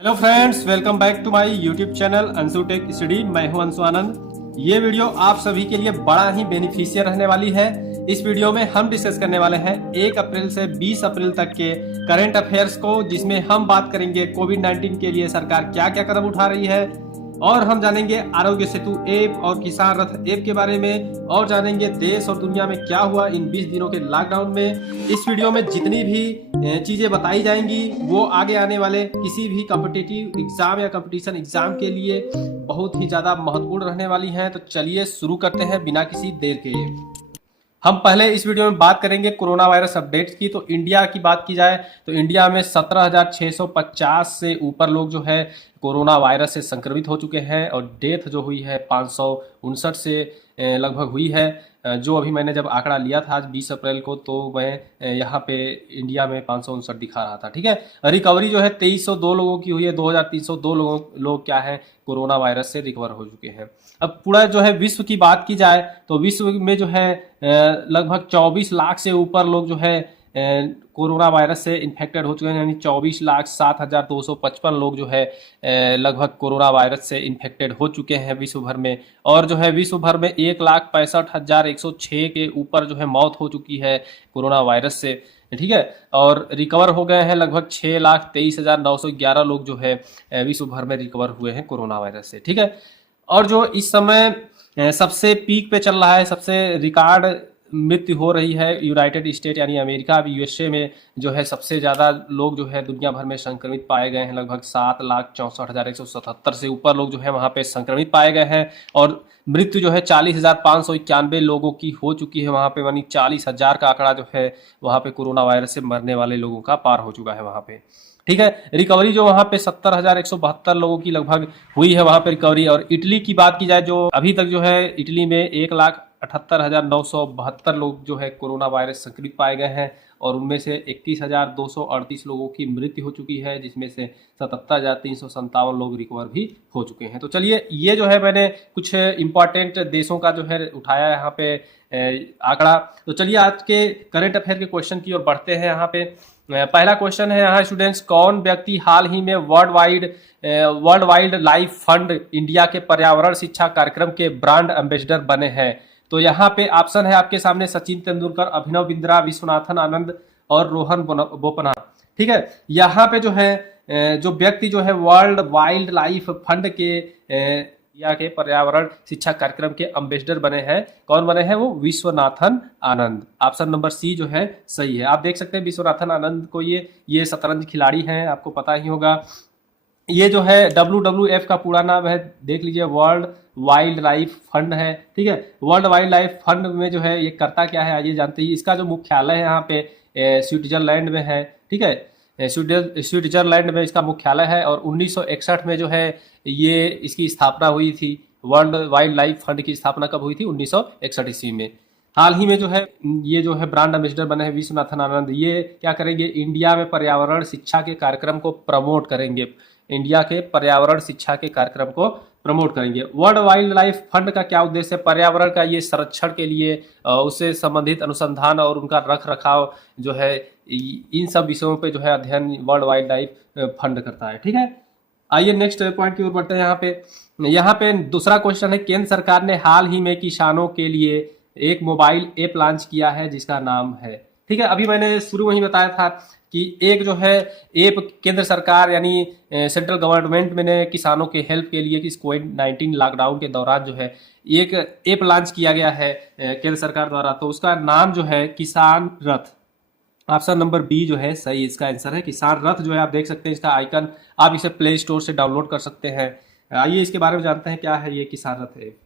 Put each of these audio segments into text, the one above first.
Hello friends, welcome back to my YouTube channel Anshu tech study. मैं हूं अंशु आनंद। ये video आप सभी के लिए बड़ा ही बेनिफिशियल रहने वाली है। इस वीडियो में हम डिस्कस करने वाले हैं 1 अप्रैल से 20 अप्रैल तक के करंट अफेयर्स को, जिसमें हम बात करेंगे कोविड-19 के लिए सरकार क्या क्या कदम उठा रही है, और हम जानेंगे आरोग्य सेतु ऐप और किसान रथ ऐप के बारे में, और जानेंगे देश और दुनिया में क्या हुआ इन 20 दिनों के लॉकडाउन में। इस वीडियो में जितनी भी चीजें बताई जाएंगी वो आगे आने वाले किसी भी कॉम्पिटिटिव एग्जाम या कंपटीशन एग्जाम के लिए बहुत ही ज्यादा महत्वपूर्ण रहने वाली हैं। तो चलिए शुरू करते हैं बिना किसी देर के। हम पहले इस वीडियो में बात करेंगे कोरोना वायरस अपडेट्स की। तो इंडिया की बात की जाए तो इंडिया में 17,650 से ऊपर लोग जो है कोरोना वायरस से संक्रमित हो चुके हैं, और डेथ जो हुई है 559 से लगभग हुई है। जो अभी मैंने जब आंकड़ा लिया था आज 20 अप्रैल को, तो मैं यहाँ पे इंडिया में 559 दिखा रहा था। ठीक है, रिकवरी जो है 2302 लोगों की हुई है। 2302 लोग क्या है कोरोना वायरस से रिकवर हो चुके हैं। अब पूरा जो है विश्व की बात की जाए तो विश्व में जो है लगभग 24 लाख से ऊपर लोग जो है कोरोना वायरस से इन्फेक्टेड हो चुके हैं, यानी 24,07,255 लोग जो है लगभग कोरोना वायरस से इन्फेक्टेड हो चुके हैं विश्व भर में। और जो है विश्व भर में 1,65,106 के ऊपर जो है मौत हो चुकी है कोरोना वायरस से। ठीक है, और रिकवर हो गए हैं लगभग 6,23,911 लोग जो है विश्व भर में रिकवर हुए हैं कोरोना वायरस से। ठीक है, और जो इस समय सबसे पीक पे चल रहा है, सबसे रिकॉर्ड मृत्यु हो रही है यूनाइटेड स्टेट यानी अमेरिका, यूएसए में जो है सबसे ज़्यादा लोग जो है दुनिया भर में संक्रमित पाए गए हैं। लगभग 7,64,177 से ऊपर लोग जो है वहाँ पे संक्रमित पाए गए हैं, और मृत्यु जो है 40,591 लोगों की हो चुकी है वहाँ पे, यानी 40,000 का आंकड़ा जो है वहाँ पे कोरोना वायरस से मरने वाले लोगों का पार हो चुका है वहाँ पे। ठीक है, रिकवरी जो वहाँ पे 70,172 लोगों की लगभग हुई है वहाँ पे रिकवरी। और इटली की बात की जाए, जो अभी तक जो है इटली में 1,78,972 लोग जो है कोरोना वायरस संक्रमित पाए गए हैं, और उनमें से 21,238 लोगों की मृत्यु हो चुकी है, जिसमें से 77,357 लोग रिकवर भी हो चुके हैं। तो चलिए, ये जो है मैंने कुछ इंपॉर्टेंट देशों का जो है उठाया यहाँ पे आंकड़ा। तो चलिए आज के करंट अफेयर के क्वेश्चन की ओर बढ़ते हैं। यहाँ पे पहला क्वेश्चन है यहाँ स्टूडेंट्स, कौन व्यक्ति हाल ही में world wild life fund India के पर्यावरण शिक्षा कार्यक्रम के ब्रांड एम्बेसडर बने हैं? तो यहाँ पे ऑप्शन है आपके सामने सचिन तेंदुलकर, अभिनव बिंद्रा, विश्वनाथन आनंद और रोहन बोपन्ना। ठीक है, यहाँ पे जो है जो व्यक्ति जो है वर्ल्ड वाइल्ड लाइफ फंड के इंडिया के पर्यावरण शिक्षा कार्यक्रम के एम्बेसडर बने हैं, कौन बने हैं? वो Viswanathan Anand. Option number C जो है सही है। आप देख सकते हैं विश्वनाथन आनंद को, ये शतरंज खिलाड़ी हैं, आपको पता ही होगा। ये जो है WWF का पूरा नाम है, देख लीजिए, वर्ल्ड वाइल्ड लाइफ फंड है। ठीक है, वर्ल्ड वाइल्ड लाइफ फंड में जो है ये करता क्या है आइए जानते ही। इसका जो मुख्यालय है यहाँ पे स्विट्जरलैंड में है। ठीक है, स्विट्जरलैंड में इसका मुख्यालय है, और 1961 में जो है ये इसकी स्थापना हुई थी। वर्ल्ड वाइल्ड लाइफ फंड की स्थापना कब हुई थी? 1961 ईस्वी में। हाल ही में जो है ये जो है ब्रांड एम्बेसडर बने हैं विश्वनाथन आनंद। ये क्या करेंगे? इंडिया में पर्यावरण शिक्षा के कार्यक्रम को प्रमोट करेंगे, इंडिया के पर्यावरण शिक्षा के कार्यक्रम को प्रमोट करेंगे। वर्ल्ड वाइल्ड लाइफ फंड का क्या उद्देश्य है? पर्यावरण का ये संरक्षण के लिए उससे संबंधित अनुसंधान और उनका रख रखाव जो है इन सब विषयों पे जो है अध्ययन वर्ल्ड वाइल्ड लाइफ फंड करता है। ठीक है, आइए नेक्स्ट पॉइंट की ओर बढ़ते हैं। यहाँ पे दूसरा क्वेश्चन है, केंद्र सरकार ने हाल ही में किसानों के लिए एक मोबाइल ऐप लॉन्च किया है जिसका नाम है। ठीक है, अभी मैंने शुरू में ही बताया था कि एक जो है ऐप केंद्र सरकार यानी सेंट्रल गवर्नमेंट में ने किसानों के हेल्प के लिए, कि कोविड-19 लॉकडाउन के दौरान जो है एक ऐप लॉन्च किया गया है केंद्र सरकार द्वारा। तो उसका नाम जो है किसान रथ। ऑप्शन नंबर बी जो है सही इसका आंसर है। किसान रथ जो है आप देख सकते हैं, इसका आइकन आप इसे प्ले स्टोर से डाउनलोड कर सकते हैं। आइए इसके बारे में जानते हैं क्या है ये किसान रथ ऐप।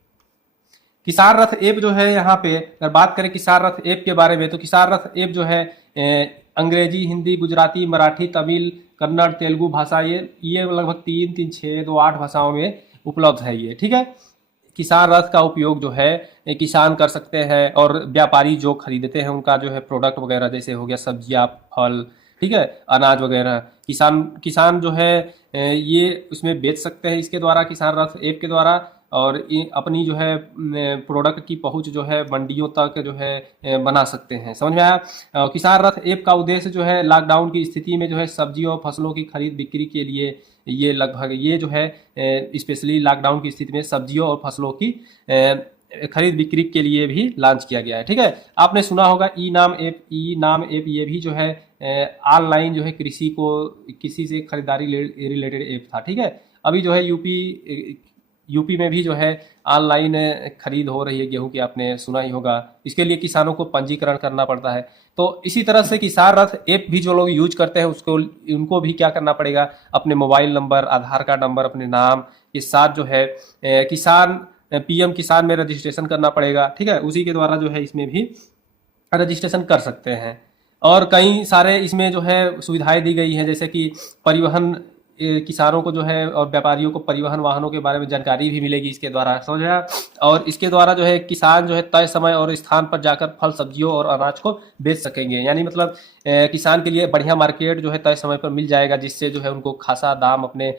किसान रथ ऐप जो है, यहाँ पे अगर बात करें किसान रथ ऐप के बारे में, तो किसान रथ ऐप जो है अंग्रेजी, हिंदी, गुजराती, मराठी, तमिल, कन्नड़, तेलुगु भाषा, ये लगभग 3, 3, 6, 2, 8 भाषाओं में उपलब्ध है ये। ठीक है, किसान रथ का उपयोग जो है किसान कर सकते हैं, और व्यापारी जो खरीदते हैं उनका जो है प्रोडक्ट वगैरह, जैसे हो गया सब्जियां, फल, ठीक है, अनाज वगैरह, किसान जो है ये उसमें बेच सकते हैं इसके द्वारा, किसान रथ ऐप के द्वारा। और अपनी जो है प्रोडक्ट की पहुंच जो है मंडियों तक जो है बना सकते हैं। समझ में आया? किसान रथ ऐप का उद्देश्य जो है लॉकडाउन की स्थिति में जो है सब्जियों और फसलों की खरीद बिक्री के लिए ये लगभग ये जो है स्पेशली लॉकडाउन की स्थिति में सब्जियों और फसलों की खरीद बिक्री के लिए भी लॉन्च किया गया है। ठीक है, आपने सुना होगा ई नाम ऐप ये भी जो है ऑनलाइन जो है किसी से खरीदारी रिलेटेड ऐप था। ठीक है, अभी जो है यूपी में भी जो है ऑनलाइन खरीद हो रही है गेहूं की, आपने सुना ही होगा। इसके लिए किसानों को पंजीकरण करना पड़ता है। तो इसी तरह से किसान रथ ऐप भी जो लोग यूज करते हैं उनको भी क्या करना पड़ेगा, अपने मोबाइल नंबर, आधार कार्ड नंबर, अपने नाम के साथ जो है किसान पीएम किसान में रजिस्ट्रेशन करना पड़ेगा। ठीक है, उसी के द्वारा जो है इसमें भी रजिस्ट्रेशन कर सकते हैं। और कई सारे इसमें जो है सुविधाएं दी गई हैं, जैसे कि परिवहन किसानों को जो है और व्यापारियों को परिवहन वाहनों के बारे में जानकारी भी मिलेगी इसके द्वारा। समझा? और इसके द्वारा जो है किसान जो है तय समय और स्थान पर जाकर फल, सब्जियों और अनाज को बेच सकेंगे। यानी मतलब किसान के लिए बढ़िया मार्केट जो है तय समय पर मिल जाएगा, जिससे जो है उनको खासा दाम अपने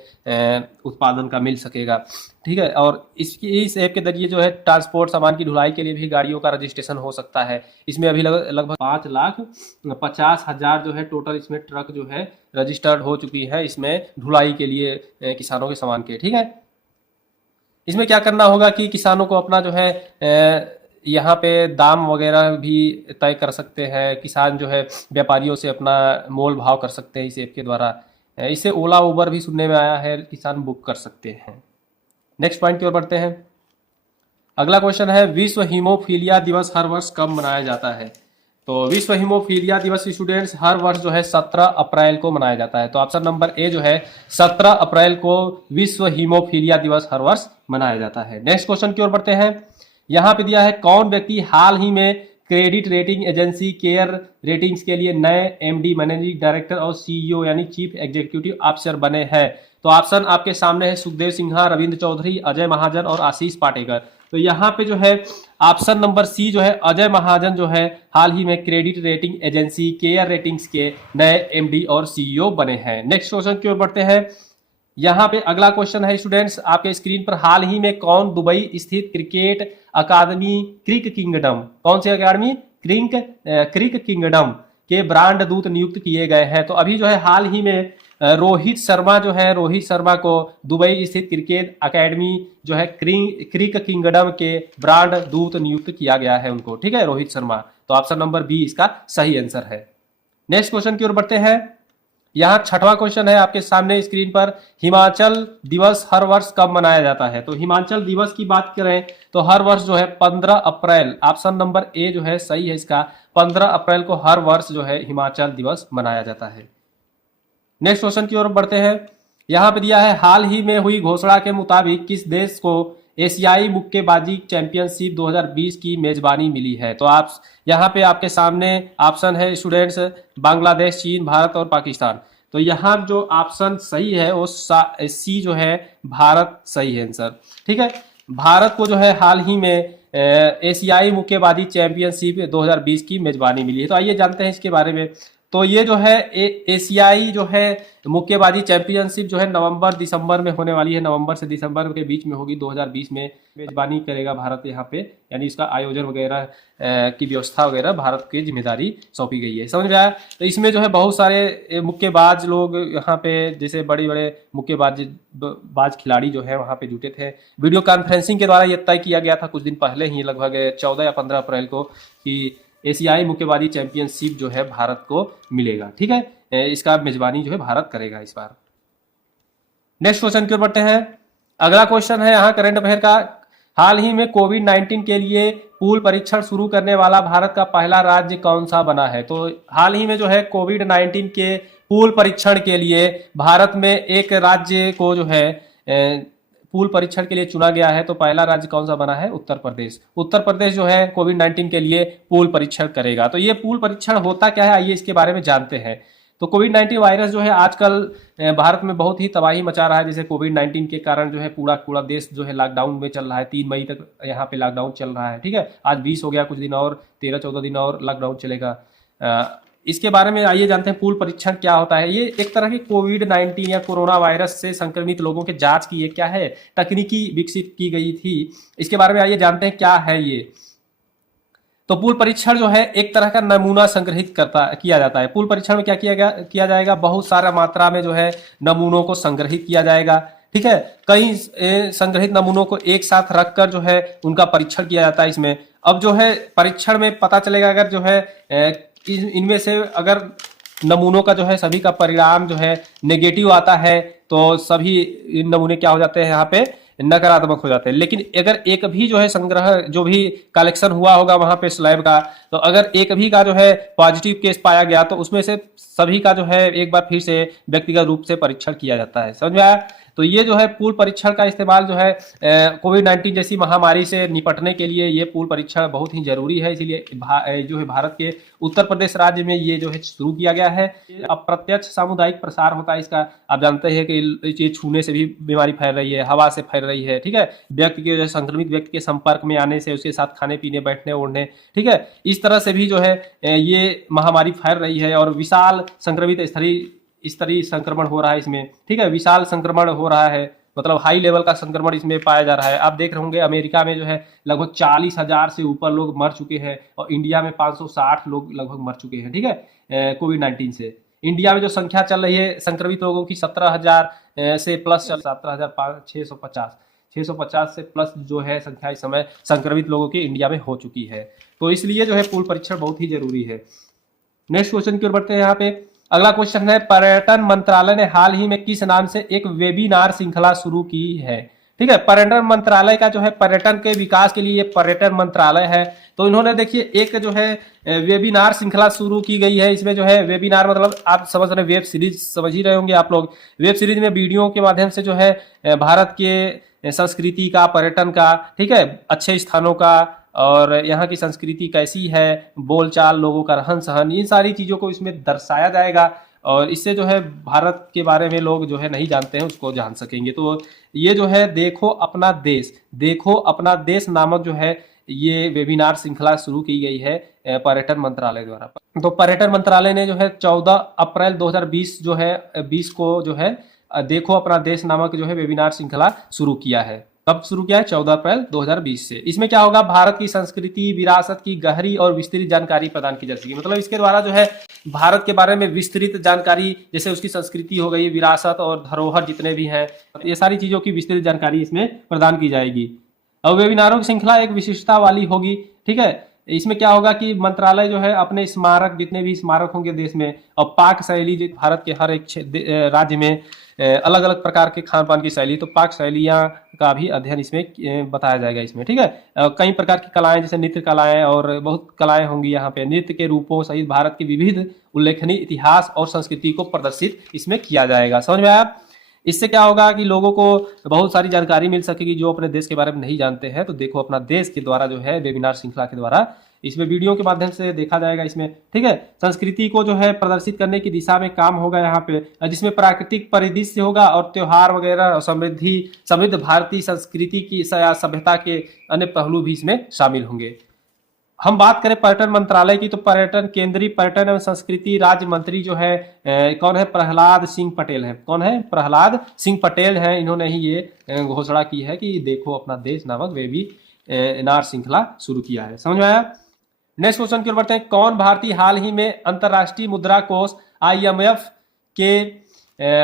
उत्पादन का मिल सकेगा। ठीक है, और इस ऐप के जरिए जो है ट्रांसपोर्ट सामान की ढुलाई के लिए भी गाड़ियों का रजिस्ट्रेशन हो सकता है। इसमें अभी लगभग 5,50,000 जो है टोटल इसमें ट्रक जो है रजिस्टर्ड हो चुकी है इसमें ढुलाई के लिए किसानों के सामान के। ठीक है, इसमें क्या करना होगा कि किसानों को अपना जो है यहाँ पे दाम वगैरह भी तय कर सकते हैं। किसान जो है व्यापारियों से अपना मोल भाव कर सकते हैं इस ऐप के द्वारा। इससे ओला उबर भी सुनने में आया है, किसान बुक कर सकते हैं। नेक्स्ट पॉइंट की ओर बढ़ते हैं। अगला क्वेश्चन है, विश्व हीमोफीलिया दिवस हर वर्ष कब मनाया जाता है? तो विश्व हीमोफीलिया दिवस स्टूडेंट्स हर वर्ष जो है 17 अप्रैल को मनाया जाता है। तो ऑप्शन नंबर ए जो है 17 अप्रैल को विश्व हीमोफीलिया दिवस हर वर्ष मनाया जाता है। नेक्स्ट क्वेश्चन की ओर बढ़ते हैं। यहाँ पे दिया है, कौन व्यक्ति हाल ही में credit rating agency care ratings के लिए नए एमडी मैनेजिंग डायरेक्टर और सीईओ यानी चीफ एग्जीक्यूटिव ऑफिसर बने हैं? तो ऑप्शन आपके सामने है, सुखदेव सिन्हा, रविंद्र चौधरी, अजय महाजन और आशीष पाटेकर। तो यहाँ पे जो है ऑप्शन नंबर सी जो है अजय महाजन जो है हाल ही में credit rating agency care ratings के नए एमडी और सीईओ बने हैं। नेक्स्ट क्वेश्चन की ओर बढ़ते हैं। यहाँ पे अगला क्वेश्चन है स्टूडेंट्स आपके स्क्रीन पर, हाल ही में कौन दुबई स्थित क्रिकेट अकादमी क्रिक किंगडम, कौन सी अकादमी? क्रिक किंगडम के ब्रांड दूत नियुक्त किए गए हैं? तो अभी जो है हाल ही में रोहित शर्मा को दुबई स्थित क्रिकेट अकेडमी जो है क्रिक किंगडम के ब्रांड दूत नियुक्त किया गया है उनको। ठीक है, रोहित शर्मा। तो ऑप्शन नंबर बी इसका सही आंसर है। नेक्स्ट क्वेश्चन की ओर बढ़ते हैं। यहाँ छठवां क्वेश्चन है आपके सामने स्क्रीन पर, हिमाचल दिवस हर वर्ष कब मनाया जाता है? तो हिमाचल दिवस की बात करें तो हर वर्ष जो है 15 अप्रैल, ऑप्शन नंबर ए जो है सही है इसका, 15 अप्रैल को हर वर्ष जो है हिमाचल दिवस मनाया जाता है। नेक्स्ट क्वेश्चन की ओर बढ़ते हैं। यहाँ पे दिया है, हाल ही में हुई घोषणा के मुताबिक किस देश को एशियाई मुक्केबाजी चैंपियनशिप 2020 की मेजबानी मिली है? तो आप यहाँ पे आपके सामने ऑप्शन है स्टूडेंट्स, बांग्लादेश, चीन, भारत और पाकिस्तान। तो यहाँ जो ऑप्शन सही है वो सी जो है भारत सही है आंसर। ठीक है, भारत को जो है हाल ही में एशियाई मुक्केबाजी चैंपियनशिप 2020 की मेजबानी मिली है। तो आइए जानते हैं इसके बारे में। तो ये जो है एशियाई जो है मुक्केबाजी चैंपियनशिप जो है नवंबर दिसंबर में होने वाली है, नवंबर से दिसंबर के बीच में होगी 2020 में। मेजबानी करेगा भारत यहाँ पे, यानी इसका आयोजन वगैरह की व्यवस्था वगैरह भारत की जिम्मेदारी सौंपी गई है। समझ में आया? तो इसमें जो है बहुत सारे मुक्केबाज लोग यहाँ पे, जैसे बड़े बड़े मुक्केबाज खिलाड़ी जो है वहाँ पे जुटे थे। वीडियो कॉन्फ्रेंसिंग के द्वारा ये तय किया गया था कुछ दिन पहले ही, लगभग 14 या 15 अप्रैल को, कि एशियाई मुक्केबाजी चैंपियनशिप जो है भारत को मिलेगा। ठीक है, इसका मेजबानी जो है भारत करेगा इस बार। नेक्स्ट क्वेश्चन की ओर बढ़ते हैं। अगला क्वेश्चन है यहाँ करंट अफेयर का, हाल ही में कोविड-19 के लिए पूल परीक्षण शुरू करने वाला भारत का पहला राज्य कौन सा बना है? तो हाल ही में जो है कोविड-19 के पूल परीक्षण के लिए भारत में एक राज्य को जो है पूल परीक्षण के लिए चुना गया है। तो पहला राज्य कौन सा बना है? उत्तर प्रदेश। उत्तर प्रदेश जो है कोविड-19 के लिए पूल परीक्षण करेगा। तो ये पूल परीक्षण होता क्या है, आइए इसके बारे में जानते हैं। तो कोविड-19 वायरस जो है आजकल भारत में बहुत ही तबाही मचा रहा है। जैसे कोविड-19 के कारण जो है पूरा देश जो है लॉकडाउन में चल रहा है। 3 मई तक यहाँ पे लॉकडाउन चल रहा है। ठीक है, आज 20 हो गया, कुछ दिन और 13-14 दिन और लॉकडाउन चलेगा। इसके बारे में आइए जानते हैं पूल परीक्षण क्या होता है। ये एक तरह की कोविड-19 या कोरोना वायरस से संक्रमित लोगों के जांच की ये क्या है तकनीकी विकसित की गई थी। इसके बारे में आइए जानते हैं क्या है ये। तो पूल परीक्षण जो है एक तरह का नमूना संग्रहित किया जाता है। पूल परीक्षण में क्या किया जाएगा, बहुत सारा मात्रा में जो है नमूनों को संग्रहित किया जाएगा, ठीक है। कई संग्रहित नमूनों को एक साथ रखकर जो है उनका परीक्षण किया जाता है इसमें। अब जो है परीक्षण में पता चलेगा अगर जो है इनमें से अगर नमूनों का जो है सभी का परिणाम जो है नेगेटिव आता है तो सभी नमूने क्या हो जाते हैं यहाँ पे नकारात्मक हो जाते हैं। लेकिन अगर एक भी जो है संग्रह जो भी कलेक्शन हुआ होगा वहां पे स्लैब का, तो अगर एक भी का जो है पॉजिटिव केस पाया गया तो उसमें से सभी का जो है एक बार फिर से व्यक्तिगत रूप से परीक्षण किया जाता है। समझ में आया। तो ये जो है पूल परीक्षण का इस्तेमाल जो है कोविड-19 जैसी महामारी से निपटने के लिए ये पूल परीक्षण बहुत ही जरूरी है। इसीलिए जो है भारत के उत्तर प्रदेश राज्य में ये जो है शुरू किया गया है। अप्रत्यक्ष सामुदायिक प्रसार होता है इसका। आप जानते हैं कि ये छूने से भी बीमारी फैल रही है, हवा से फैल रही है, ठीक है। व्यक्ति के जो है संक्रमित व्यक्ति के संपर्क में आने से, उसके साथ खाने पीने बैठने ओढ़ने, ठीक है, इस तरह से भी जो है ये महामारी फैल रही है और विशाल संक्रमित स्तरीय संक्रमण हो रहा है इसमें, ठीक है। विशाल संक्रमण हो रहा है, मतलब हाई लेवल का संक्रमण इसमें पाया जा रहा है। आप देख रहे होंगे अमेरिका में जो है लगभग 40,000 से ऊपर लोग मर चुके हैं और इंडिया में 560 लोग लगभग मर चुके हैं, ठीक है, कोविड-19 से। इंडिया में जो संख्या चल रही है संक्रमित लोगों की 17,000 से प्लस 17,650 से प्लस जो है संख्या इस समय संक्रमित लोगों की इंडिया में हो चुकी है। तो इसलिए जो है पूल परीक्षण बहुत ही जरूरी है। नेक्स्ट क्वेश्चन की ओर बढ़ते हैं। यहाँ पे अगला क्वेश्चन है, पर्यटन मंत्रालय ने हाल ही में किस नाम से एक वेबिनार श्रृंखला शुरू की है, ठीक है। पर्यटन मंत्रालय का जो है पर्यटन के विकास के लिए पर्यटन मंत्रालय है। तो इन्होंने देखिए एक जो है वेबिनार श्रृंखला शुरू की गई है। इसमें जो है वेबिनार मतलब आप समझ रहे वेब सीरीज समझ ही रहे होंगे आप लोग। वेब सीरीज में वीडियो के माध्यम से जो है भारत के संस्कृति का, पर्यटन का, ठीक है, अच्छे स्थानों का और यहाँ की संस्कृति कैसी है, बोलचाल, लोगों का रहन सहन, इन सारी चीजों को इसमें दर्शाया जाएगा और इससे जो है भारत के बारे में लोग जो है नहीं जानते हैं उसको जान सकेंगे। तो ये जो है देखो अपना देश नामक जो है ये वेबिनार श्रृंखला शुरू की गई है पर्यटन मंत्रालय द्वारा। तो पर्यटन मंत्रालय ने जो है 14 अप्रैल 2020 जो है 20 को जो है देखो अपना देश नामक जो है वेबिनार श्रृंखला शुरू किया है। कब शुरू किया है? 14 अप्रैल 2020 से। इसमें क्या होगा, भारत की संस्कृति विरासत की गहरी और विस्तृत जानकारी प्रदान की जा सकेगी। मतलब इसके द्वारा जो है भारत के बारे में विस्तृत जानकारी, जैसे उसकी संस्कृति हो गई, विरासत और धरोहर जितने भी हैं, ये सारी चीजों की विस्तृत जानकारी इसमें प्रदान की जाएगी। और वेबिनारों की श्रृंखला एक विशिष्टता वाली होगी, ठीक है। इसमें क्या होगा कि मंत्रालय जो है अपने स्मारक, जितने भी स्मारक होंगे देश में, और पाक शैली, जो भारत के हर एक राज्य में अलग अलग प्रकार के खान पान की शैली, तो पाक शैलियाँ का भी अध्ययन इसमें बताया जाएगा इसमें, ठीक है। कई प्रकार की कलाएं, जैसे नृत्य कलाएं और बहुत कलाएं होंगी यहाँ पे, नृत्य के रूपों सहित भारत के विविध उल्लेखनीय इतिहास और संस्कृति को प्रदर्शित इसमें किया जाएगा। समझ में आया? इससे क्या होगा कि लोगों को बहुत सारी जानकारी मिल सकेगी जो अपने देश के बारे में नहीं जानते हैं। तो देखो अपना देश के द्वारा जो है वेबिनार श्रृंखला के द्वारा इसमें वीडियो के माध्यम से देखा जाएगा इसमें, ठीक है। संस्कृति को जो है प्रदर्शित करने की दिशा में काम होगा यहाँ पे, जिसमें प्राकृतिक परिदृश्य होगा और त्योहार वगैरह, समृद्ध भारतीय संस्कृति की सभ्यता के अन्य पहलू भी इसमें शामिल होंगे। हम बात करें पर्यटन मंत्रालय की, तो पर्यटन केंद्रीय पर्यटन एवं संस्कृति राज्य मंत्री जो है कौन है? प्रहलाद सिंह पटेल है। कौन है? प्रहलाद सिंह पटेल हैं। इन्होंने ही ये घोषणा की है कि देखो अपना देश नामक वेबिनार श्रृंखला शुरू किया है। समझ में आया? नेक्स्ट क्वेश्चन की ओर बढ़ते हैं। कौन भारतीय हाल ही में अंतर्राष्ट्रीय मुद्रा कोष IMF के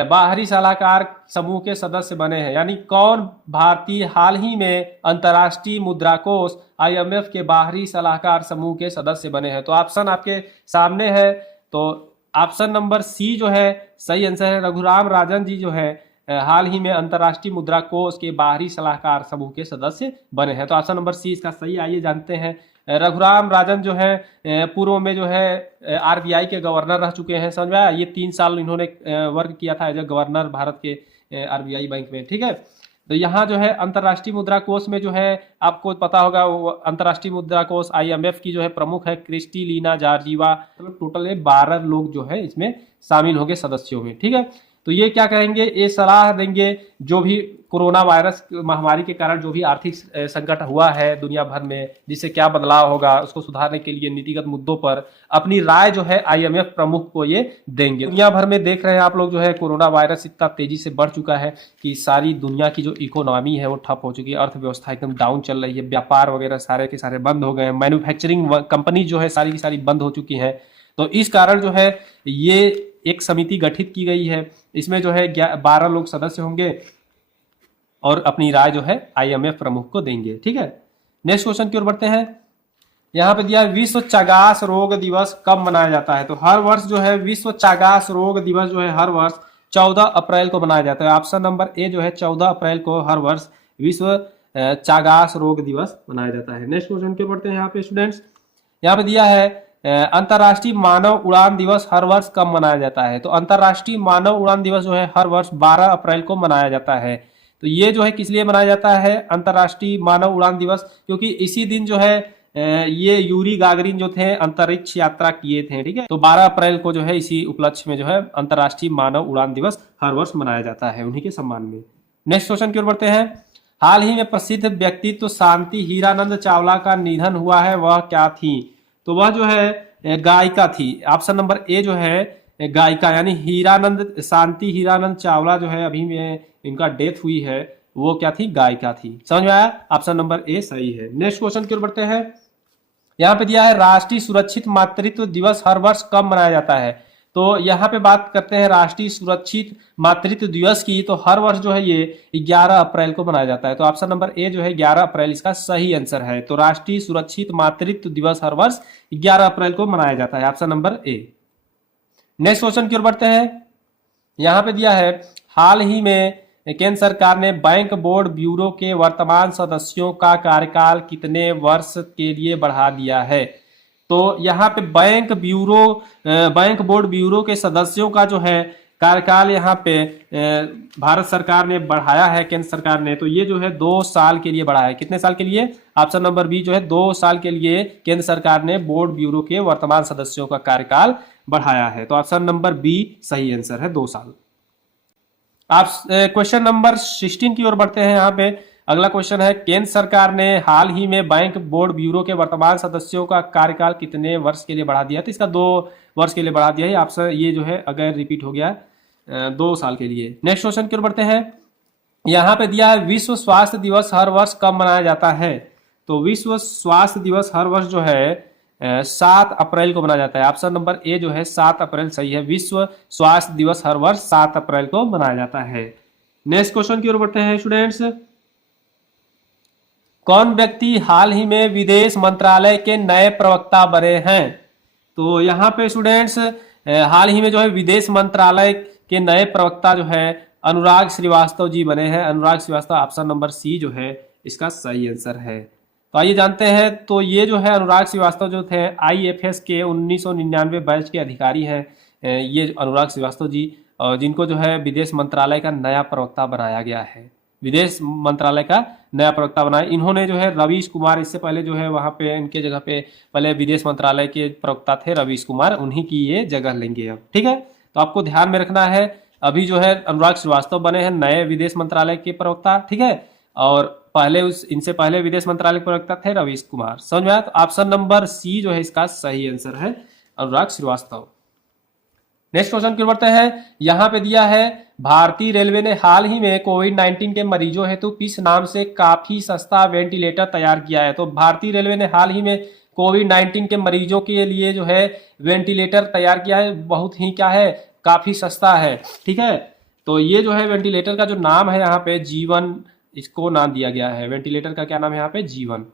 बाहरी सलाहकार समूह के सदस्य बने हैं? यानी कौन भारतीय हाल ही में अंतर्राष्ट्रीय मुद्रा कोष IMF के बाहरी सलाहकार समूह के सदस्य बने हैं? तो ऑप्शन आपके सामने है। तो ऑप्शन नंबर सी जो है सही आंसर है। रघुराम राजन जी जो है हाल ही में अंतर्राष्ट्रीय मुद्रा कोष के बाहरी सलाहकार समूह के सदस्य बने हैं। तो ऑप्शन नंबर सी इसका सही। आइए जानते हैं। रघुराम राजन जो है पूर्व में जो है RBI के गवर्नर रह चुके हैं। समझ में आया? ये 3 साल इन्होंने वर्क किया था एज ए गवर्नर भारत के RBI बैंक में, ठीक है। तो यहाँ जो है अंतर्राष्ट्रीय मुद्रा कोष में जो है आपको पता होगा अंतर्राष्ट्रीय मुद्रा कोष IMF की जो है प्रमुख है क्रिस्टलिना जॉर्जिवा। मतलब टोटल 12 लोग जो है इसमें शामिल होंगे सदस्यों में, ठीक है। तो ये क्या कहेंगे, ये सलाह देंगे जो भी कोरोना वायरस महामारी के कारण जो भी आर्थिक संकट हुआ है दुनिया भर में, जिससे क्या बदलाव होगा उसको सुधारने के लिए नीतिगत मुद्दों पर अपनी राय जो है IMF प्रमुख को ये देंगे। दुनिया भर में देख रहे हैं आप लोग जो है कोरोना वायरस इतना तेजी से बढ़ चुका है कि सारी दुनिया की जो इकोनॉमी है वो ठप हो चुकी है, अर्थव्यवस्था एकदम डाउन चल रही है, व्यापार वगैरह सारे के सारे बंद हो गए हैं, मैन्युफैक्चरिंग कंपनी जो है सारी की सारी बंद हो चुकी है। तो इस कारण जो है ये एक समिति गठित की गई है, इसमें जो है 12 लोग सदस्य होंगे और अपनी राय जो है IMF प्रमुख को देंगे। ठीक है, नेक्स्ट क्वेश्चन की ओर बढ़ते हैं। यहाँ पे दिया विश्व चागास रोग दिवस कब मनाया जाता है। तो हर वर्ष जो है विश्व चागास रोग दिवस जो है हर वर्ष 14 अप्रैल को मनाया जाता है। ऑप्शन नंबर ए जो है 14 अप्रैल को हर वर्ष विश्व चागास रोग दिवस मनाया जाता है। नेक्स्ट क्वेश्चन की ओर बढ़ते हैं यहाँ पे स्टूडेंट्स। यहाँ पे दिया है अंतर्राष्ट्रीय मानव उड़ान दिवस हर वर्ष कब मनाया जाता है। तो अंतर्राष्ट्रीय मानव उड़ान दिवस जो है हर वर्ष 12 अप्रैल को मनाया जाता है। तो ये जो है किस लिए मनाया जाता है अंतर्राष्ट्रीय मानव उड़ान दिवस, क्योंकि इसी दिन जो है ये यूरी गागरिन जो थे अंतरिक्ष यात्रा किए थे। ठीक है, तो 12 अप्रैल को जो है इसी उपलक्ष्य में जो है अंतर्राष्ट्रीय मानव उड़ान दिवस हर वर्ष मनाया जाता है उन्हीं के सम्मान में। नेक्स्ट क्वेश्चन की ओर बढ़ते हैं। हाल ही में प्रसिद्ध व्यक्तित्व शांति हीरानंद चावला का निधन हुआ है, वह क्या थी। तो वह जो है गायिका थी। ऑप्शन नंबर ए जो है गायिका, यानी हीरानंद शांति हीरानंद चावला जो है अभी में इनका डेथ हुई है, वो क्या थी, गायिका थी। समझ में आया, ऑप्शन नंबर ए सही है। नेक्स्ट क्वेश्चन की ओर बढ़ते हैं। यहाँ पे दिया है राष्ट्रीय सुरक्षित मातृत्व दिवस हर वर्ष कब मनाया जाता है। तो यहाँ पे बात करते हैं राष्ट्रीय सुरक्षित मातृत्व दिवस की, तो हर वर्ष जो है ये 11 अप्रैल को मनाया जाता है। तो ऑप्शन नंबर ए जो है 11 अप्रैल इसका सही आंसर है। तो राष्ट्रीय सुरक्षित मातृत्व दिवस हर वर्ष 11 अप्रैल को मनाया जाता है, option number A. Next question की ओर बढ़ते हैं। यहाँ पे दिया है हाल ही में केंद्र सरकार ने बैंक बोर्ड ब्यूरो के वर्तमान सदस्यों का कार्यकाल कितने वर्ष के लिए बढ़ा दिया है। तो यहाँ पे बैंक बोर्ड ब्यूरो के सदस्यों का जो है कार्यकाल यहाँ पे भारत सरकार ने बढ़ाया है, केंद्र सरकार ने। तो ये जो है 2 साल के लिए बढ़ाया है। कितने साल के लिए, ऑप्शन नंबर बी जो है 2 साल के लिए केंद्र सरकार ने बोर्ड ब्यूरो के वर्तमान सदस्यों का कार्यकाल बढ़ाया है। तो ऑप्शन नंबर बी सही आंसर है, 2 साल। आप क्वेश्चन नंबर 16 की ओर बढ़ते हैं। यहाँ पे अगला क्वेश्चन है केंद्र सरकार ने हाल ही में बैंक बोर्ड ब्यूरो के वर्तमान सदस्यों का कार्यकाल कितने वर्ष के लिए बढ़ा दिया। तो इसका 2 वर्ष के लिए बढ़ा दिया है। ऑप्शन ये जो है अगर रिपीट हो गया 2 साल के लिए। नेक्स्ट क्वेश्चन की ओर बढ़ते हैं। यहाँ पे दिया है विश्व स्वास्थ्य दिवस हर वर्ष कब मनाया जाता है। तो विश्व स्वास्थ्य दिवस हर वर्ष जो है 7 अप्रैल को मनाया जाता है। ऑप्शन नंबर ए जो है 7 अप्रैल सही है। विश्व स्वास्थ्य दिवस हर वर्ष 7 अप्रैल को मनाया जाता है। नेक्स्ट क्वेश्चन की ओर बढ़ते हैं स्टूडेंट्स। कौन व्यक्ति हाल ही में विदेश मंत्रालय के नए प्रवक्ता बने हैं। तो यहाँ पे स्टूडेंट्स हाल ही में जो है विदेश मंत्रालय के नए प्रवक्ता जो है अनुराग श्रीवास्तव जी बने हैं। अनुराग श्रीवास्तव, ऑप्शन नंबर सी जो है इसका सही आंसर है। तो आइए जानते हैं। तो ये जो है अनुराग श्रीवास्तव जो थे IFS के 1999 बैच के अधिकारी हैं। ये अनुराग श्रीवास्तव जी जिनको जो है विदेश मंत्रालय का नया प्रवक्ता बनाया गया है। विदेश मंत्रालय का नया प्रवक्ता बनाया इन्होंने जो है रवीश कुमार, इससे पहले जो है वहाँ पे इनके जगह पे पहले विदेश मंत्रालय के प्रवक्ता थे रवीश कुमार, उन्हीं की ये जगह लेंगे अब। ठीक है, तो आपको ध्यान में रखना है अभी जो है अनुराग श्रीवास्तव बने हैं नए विदेश मंत्रालय के प्रवक्ता। ठीक है, और पहले इनसे पहले विदेश मंत्रालय के प्रवक्ता थे रवीश कुमार। समझ में आया। तो ऑप्शन नंबर सी जो है इसका सही आंसर है, अनुराग श्रीवास्तव। नेक्स्ट क्वेश्चन की ओर बढ़ते हैं। यहाँ पे दिया है भारतीय रेलवे ने हाल ही में कोविड-19 के मरीजों हेतु किस नाम से काफी सस्ता वेंटिलेटर तैयार किया है। तो भारतीय रेलवे ने हाल ही में कोविड-19 के मरीजों के लिए जो है वेंटिलेटर तैयार किया है, बहुत ही क्या है, काफी सस्ता है। ठीक है, तो ये जो है वेंटिलेटर का जो नाम है यहाँ पे जीवन, इसको नाम दिया गया है। वेंटिलेटर का क्या नाम है यहाँ पे, जीवन।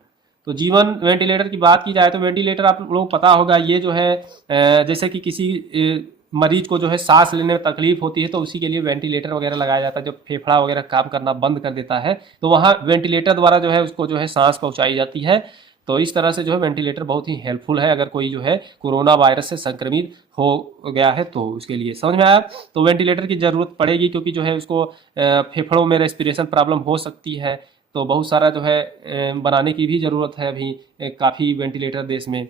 तो जीवन वेंटिलेटर की बात की जाए तो वेंटिलेटर आप लोग पता होगा ये जो है जैसे कि किसी मरीज को जो है सांस लेने में तकलीफ होती है तो उसी के लिए वेंटिलेटर वगैरह लगाया जाता है। जब फेफड़ा वगैरह काम करना बंद कर देता है तो वहाँ वेंटिलेटर द्वारा जो है उसको जो है सांस पहुँचाई जाती है। तो इस तरह से जो है वेंटिलेटर बहुत ही हेल्पफुल है अगर कोई जो है कोरोना वायरस से संक्रमित हो गया है तो उसके लिए। समझ में आया। तो वेंटिलेटर की ज़रूरत पड़ेगी क्योंकि जो है उसको फेफड़ों में रेस्पिरेशन प्रॉब्लम हो सकती है, तो बहुत सारा जो है बनाने की भी ज़रूरत है अभी, काफ़ी वेंटिलेटर देश में।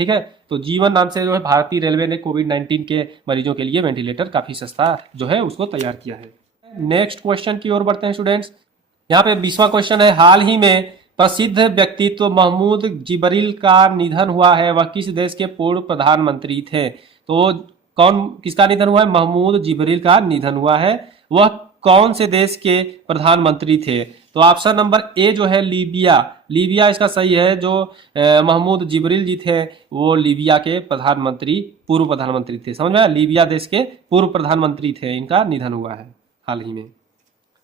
ठीक है। तो जीवन नाम से जो है भारतीय रेलवे ने कोविड-19 के मरीजों के लिए वेंटिलेटर काफ़ी सस्ता जो है उसको तैयार किया है। नेक्स्ट क्वेश्चन की ओर बढ़ते हैं स्टूडेंट्स। यहाँ पे 20वां क्वेश्चन है, हाल ही में प्रसिद्ध व्यक्तित्व महमूद जिब्रील का निधन हुआ है, वह किस देश के पूर्व प्रधानमंत्री थे? तो कौन किसका निधन हुआ है? महमूद जिब्रील का निधन हुआ है। वह कौन से देश के प्रधानमंत्री थे? तो ऑप्शन नंबर ए जो है लीबिया, लीबिया इसका सही है। जो महमूद जिब्रील जी थे वो लीबिया के प्रधानमंत्री, पूर्व प्रधानमंत्री थे। समझ में आया? लीबिया देश के पूर्व प्रधानमंत्री थे, इनका निधन हुआ है हाल ही में।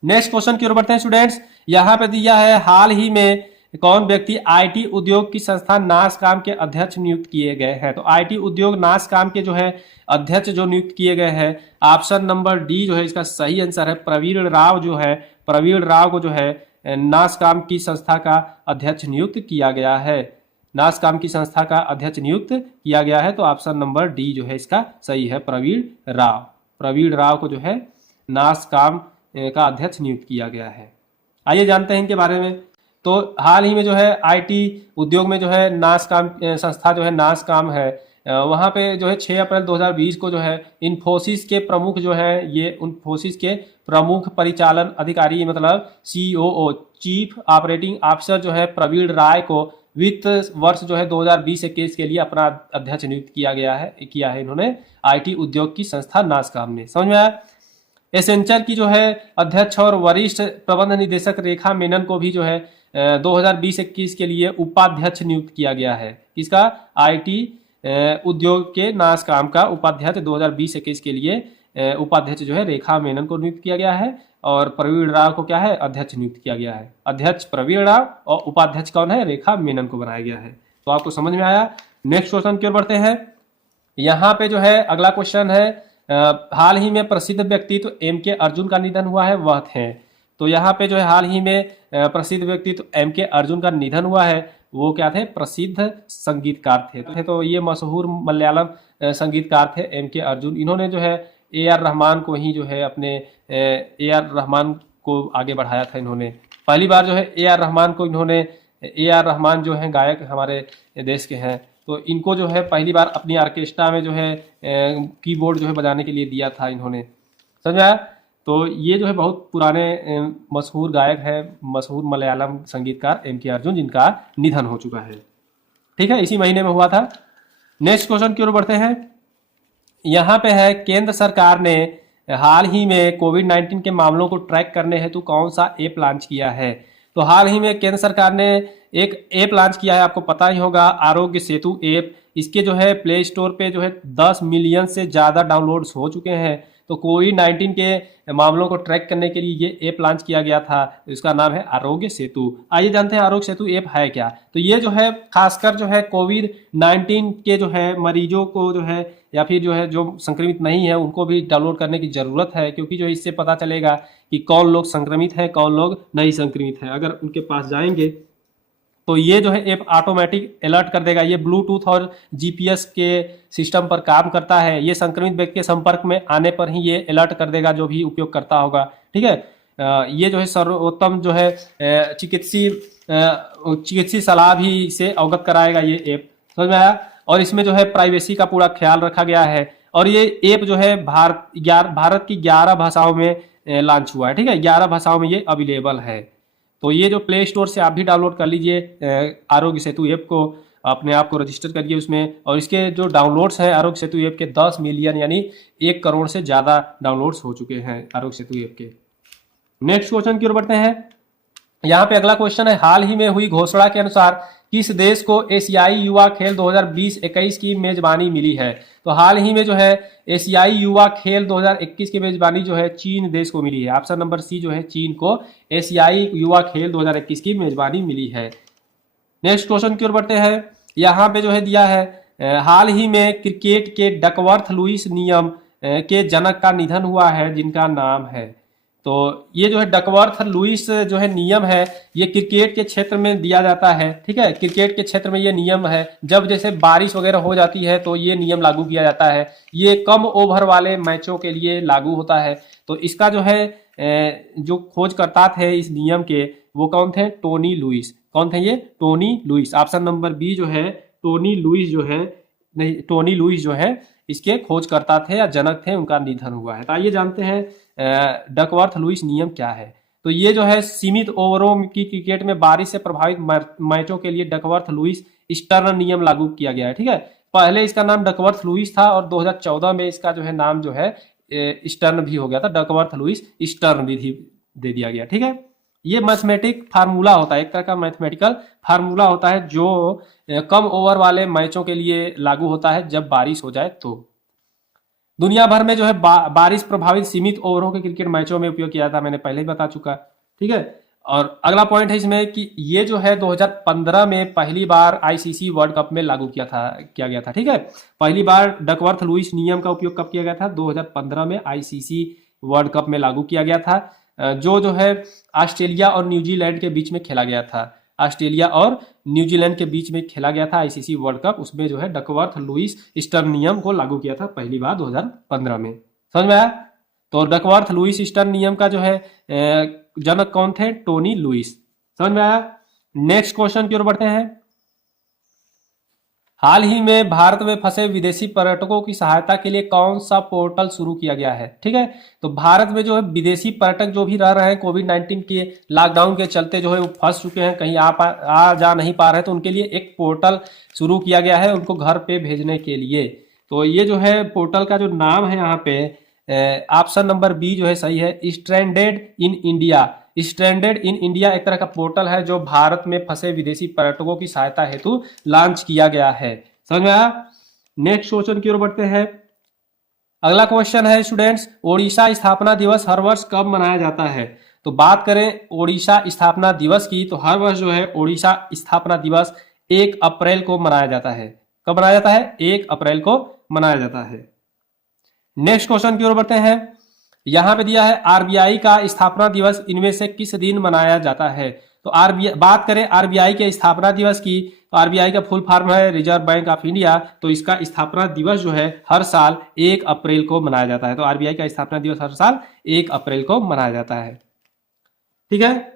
नेक्स्ट क्वेश्चन की ओर बढ़ते हैं स्टूडेंट्स। यहाँ पे दिया है, हाल ही में कौन व्यक्ति आईटी उद्योग की संस्था नासकॉम के अध्यक्ष नियुक्त किए गए हैं? तो आईटी उद्योग नासकॉम के जो है अध्यक्ष जो नियुक्त किए गए हैं, ऑप्शन नंबर डी जो है इसका सही आंसर है। प्रवीण राव जो है, प्रवीण राव को जो है नासकॉम की संस्था का अध्यक्ष नियुक्त किया गया है। नासकॉम की संस्था का अध्यक्ष नियुक्त किया गया है, तो ऑप्शन नंबर डी जो है इसका सही है, प्रवीण राव। प्रवीण राव को जो है नासकॉम का अध्यक्ष नियुक्त किया गया है। आइए जानते हैं इनके बारे में। तो हाल ही में जो है आईटी उद्योग में जो है नासकॉम संस्था जो है नासकॉम है, वहाँ पे जो है 6 अप्रैल 2020 को जो है इन्फोसिस के प्रमुख जो है, ये इन्फोसिस के प्रमुख परिचालन अधिकारी मतलब COO चीफ ऑपरेटिंग ऑफिसर जो है प्रवीण राय को वित्त वर्ष जो है 2020-21 के लिए अपना अध्यक्ष नियुक्त किया है इन्होंने आईटी उद्योग की संस्था नासकॉम ने। समझ में आया? एसेंचर की जो है अध्यक्ष और वरिष्ठ प्रबंध निदेशक रेखा मेनन को भी जो है 2020-21 के लिए उपाध्यक्ष नियुक्त किया गया है। किसका? आईटी उद्योग के नासकॉम का उपाध्यक्ष 2020-21 के लिए उपाध्यक्ष जो है रेखा मेनन को नियुक्त किया गया है, और प्रवीण राव को क्या है? अध्यक्ष नियुक्त किया गया है। अध्यक्ष प्रवीण राव और उपाध्यक्ष कौन है? रेखा मेनन को बनाया गया है। तो आपको समझ में आया? नेक्स्ट क्वेश्चन की ओर बढ़ते हैं। यहाँ पे जो है अगला क्वेश्चन है, हाल ही में प्रसिद्ध व्यक्तित्व MK अर्जुन का निधन हुआ है, वह थे। तो यहाँ पे जो है हाल ही में प्रसिद्ध व्यक्तित्व MK अर्जुन का निधन हुआ है, वो क्या थे? प्रसिद्ध संगीतकार थे। तो ये मशहूर मलयालम संगीतकार थे MK अर्जुन। इन्होंने जो है AR रहमान को ही जो है अपने AR रहमान को आगे बढ़ाया था। इन्होंने पहली बार जो है AR रहमान को इन्होंने, AR रहमान जो है गायक हमारे देश के हैं, तो इनको जो है पहली बार अपनी ऑर्केस्ट्रा में जो है कीबोर्ड जो है बजाने के लिए दिया था इन्होंने। समझ आया? तो ये जो है बहुत पुराने मशहूर गायक है, मशहूर मलयालम संगीतकार MK अर्जुन, जिनका निधन हो चुका है। ठीक है, इसी महीने में हुआ था। नेक्स्ट क्वेश्चन की ओर बढ़ते हैं। यहाँ पे है, केंद्र सरकार ने हाल ही में कोविड-19 के मामलों को ट्रैक करने हेतु कौन सा ऐप लॉन्च किया है? तो हाल ही में केंद्र सरकार ने एक ऐप लॉन्च किया है, आपको पता ही होगा, आरोग्य सेतु ऐप। इसके जो है प्ले स्टोर पे जो है 10 मिलियन से ज़्यादा डाउनलोड्स हो चुके हैं। तो कोविड-19 के मामलों को ट्रैक करने के लिए ये ऐप लॉन्च किया गया था, इसका नाम है आरोग्य सेतु। आइए जानते हैं आरोग्य सेतु ऐप है क्या। तो ये जो है खासकर जो है कोविड-19 के जो है मरीजों को जो है, या फिर जो है जो संक्रमित नहीं है, उनको भी डाउनलोड करने की ज़रूरत है, क्योंकि जो इससे पता चलेगा कि कौन लोग संक्रमित हैं, कौन लोग नहीं संक्रमित हैं। अगर उनके पास जाएंगे तो ये जो है ऐप ऑटोमेटिक अलर्ट कर देगा। ये ब्लूटूथ और GPS के सिस्टम पर काम करता है। ये संक्रमित व्यक्ति के संपर्क में आने पर ही ये अलर्ट कर देगा, जो भी उपयोग करता होगा। ठीक है, ये जो है सर्वोत्तम जो है चिकित्सीय सलाह भी इसे अवगत कराएगा ये ऐप। समझ में आया? और इसमें जो है प्राइवेसी का पूरा ख्याल रखा गया है। और ये ऐप जो है भारत की 11 भाषाओं में लॉन्च हुआ है। ठीक है, 11 भाषाओं में ये अवेलेबल है। तो ये जो प्ले स्टोर से आप भी डाउनलोड कर लीजिए आरोग्य सेतु ऐप को, अपने आप को रजिस्टर करिए उसमें। और इसके जो डाउनलोड्स हैं आरोग्य सेतु ऐप के 10 मिलियन यानी 1 करोड़ से ज़्यादा डाउनलोड्स हो चुके हैं आरोग्य सेतु ऐप के। नेक्स्ट क्वेश्चन की ओर बढ़ते हैं। यहाँ पे अगला क्वेश्चन है, हाल ही में हुई घोषणा के अनुसार किस देश को एशियाई युवा खेल 2020-21 की मेजबानी मिली है? तो हाल ही में जो है एशियाई युवा खेल 2021 की मेजबानी जो है चीन देश को मिली है। ऑप्शन नंबर सी जो है, चीन को एशियाई युवा खेल 2021 की मेजबानी मिली है। नेक्स्ट क्वेश्चन की ओर बढ़ते हैं। यहाँ पे जो है दिया है, हाल ही में क्रिकेट के डकवर्थ लुईस नियम के जनक का निधन हुआ है, जिनका नाम है। तो ये जो है डकवर्थ लुईस जो है नियम है, ये क्रिकेट के क्षेत्र में दिया जाता है। ठीक है, क्रिकेट के क्षेत्र में ये नियम है, जब जैसे बारिश वगैरह हो जाती है तो ये नियम लागू किया जाता है। ये कम ओवर वाले मैचों के लिए लागू होता है। तो इसका जो है जो खोजकर्ता थे इस नियम के, वो कौन थे? Tony Lewis. कौन थे ये? Tony Lewis. Option number B जो है टोनी लुईस जो है, नहीं, टोनी लुईस जो है इसके खोजकर्ता थे या जनक थे, उनका निधन हुआ है। तो आइए जानते हैं डकवर्थ लुईस नियम क्या है। तो ये जो है सीमित ओवरों की क्रिकेट में बारिश से प्रभावित मैचों के लिए डकवर्थ लुईस स्टर्न नियम लागू किया गया है। ठीक है, पहले इसका नाम डकवर्थ लुईस था और 2014 में इसका जो है नाम जो है स्टर्न भी हो गया था, डकवर्थ लुईस स्टर्न विधि दे दिया गया। ठीक है, ये मैथमेटिक फार्मूला होता है, एक तरह का मैथमेटिकल फार्मूला होता है जो कम ओवर वाले मैचों के लिए लागू होता है जब बारिश हो जाए तो। दुनिया भर में जो है बारिश प्रभावित सीमित ओवरों के क्रिकेट मैचों में उपयोग किया था, मैंने पहले ही बता चुका। ठीक है, और अगला पॉइंट है इसमें कि ये जो है 2015 में पहली बार आईसीसी वर्ल्ड कप में लागू किया गया था। ठीक है, पहली बार डकवर्थ लुईस नियम का उपयोग कब किया गया था? 2015 में आईसीसी वर्ल्ड कप में लागू किया गया था, जो है ऑस्ट्रेलिया और न्यूजीलैंड के बीच में खेला गया था। ऑस्ट्रेलिया और न्यूजीलैंड के बीच में खेला गया था आईसीसी वर्ल्ड कप, उसमें जो है डकवर्थ लुईस स्टर्न नियम को लागू किया था पहली बार 2015 में। समझ में आया? तो डकवर्थ लुईस स्टर्न नियम का जो है जनक कौन थे? Tony Lewis. समझ में आया? नेक्स्ट क्वेश्चन की ओर बढ़ते हैं। हाल ही में भारत में फंसे विदेशी पर्यटकों की सहायता के लिए कौन सा पोर्टल शुरू किया गया है? ठीक है, तो भारत में जो है विदेशी पर्यटक जो भी रह रहे हैं कोविड-19 के लॉकडाउन के चलते जो है वो फंस चुके हैं, कहीं आ जा नहीं पा रहे, तो उनके लिए एक पोर्टल शुरू किया गया है उनको घर पे भेजने के लिए। तो ये जो है पोर्टल का जो नाम है यहाँ पे ऑप्शन नंबर बी जो है सही है, stranded in India. Stranded in India एक तरह का पोर्टल है जो भारत में फंसे विदेशी पर्यटकों की सहायता हेतु लॉन्च किया गया है। समझ में आया? नेक्स्ट क्वेश्चन की ओर बढ़ते हैं। अगला क्वेश्चन है स्टूडेंट्स, ओडिशा स्थापना दिवस हर वर्ष कब मनाया जाता है? तो बात करें ओडिशा स्थापना दिवस की, तो हर वर्ष जो है ओडिशा स्थापना दिवस 1 अप्रैल को मनाया जाता है। कब मनाया जाता है? 1 अप्रैल को मनाया जाता है। नेक्स्ट क्वेश्चन की ओर बढ़ते हैं। यहां पे दिया है आरबीआई का स्थापना दिवस इनमें से किस दिन मनाया जाता है? तो बात करें आरबीआई के स्थापना दिवस की, तो आरबीआई का फुल फॉर्म है रिजर्व बैंक ऑफ इंडिया। तो इसका स्थापना दिवस जो है हर साल 1 अप्रैल को मनाया जाता है। तो आरबीआई का स्थापना दिवस हर साल 1 अप्रैल को मनाया जाता है। ठीक है,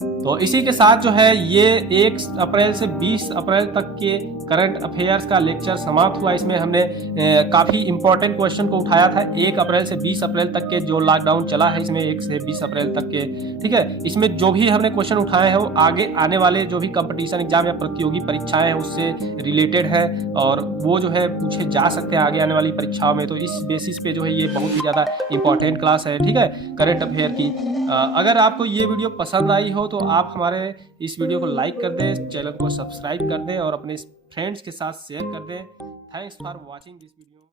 तो इसी के साथ जो है ये 1 अप्रैल से 20 अप्रैल तक के करंट अफेयर्स का लेक्चर समाप्त हुआ। इसमें हमने काफ़ी इंपॉर्टेंट क्वेश्चन को उठाया था। 1 अप्रैल से 20 अप्रैल तक के जो लॉकडाउन चला है इसमें 1 से 20 अप्रैल तक के, ठीक है, इसमें जो भी हमने क्वेश्चन उठाए हैं वो आगे आने वाले जो भी कंपटीशन एग्जाम या प्रतियोगी परीक्षाएं हैं उससे रिलेटेड है और वो जो है पूछे जा सकते हैं आगे आने वाली परीक्षाओं में। तो इस बेसिस पे जो है ये बहुत ही ज़्यादा इंपॉर्टेंट क्लास है, ठीक है, करंट अफेयर की। अगर आपको ये वीडियो पसंद आई हो तो आप हमारे इस वीडियो को लाइक कर दें, चैनल को सब्सक्राइब कर दें और अपने फ्रेंड्स के साथ शेयर कर दें। Thanks for watching this video.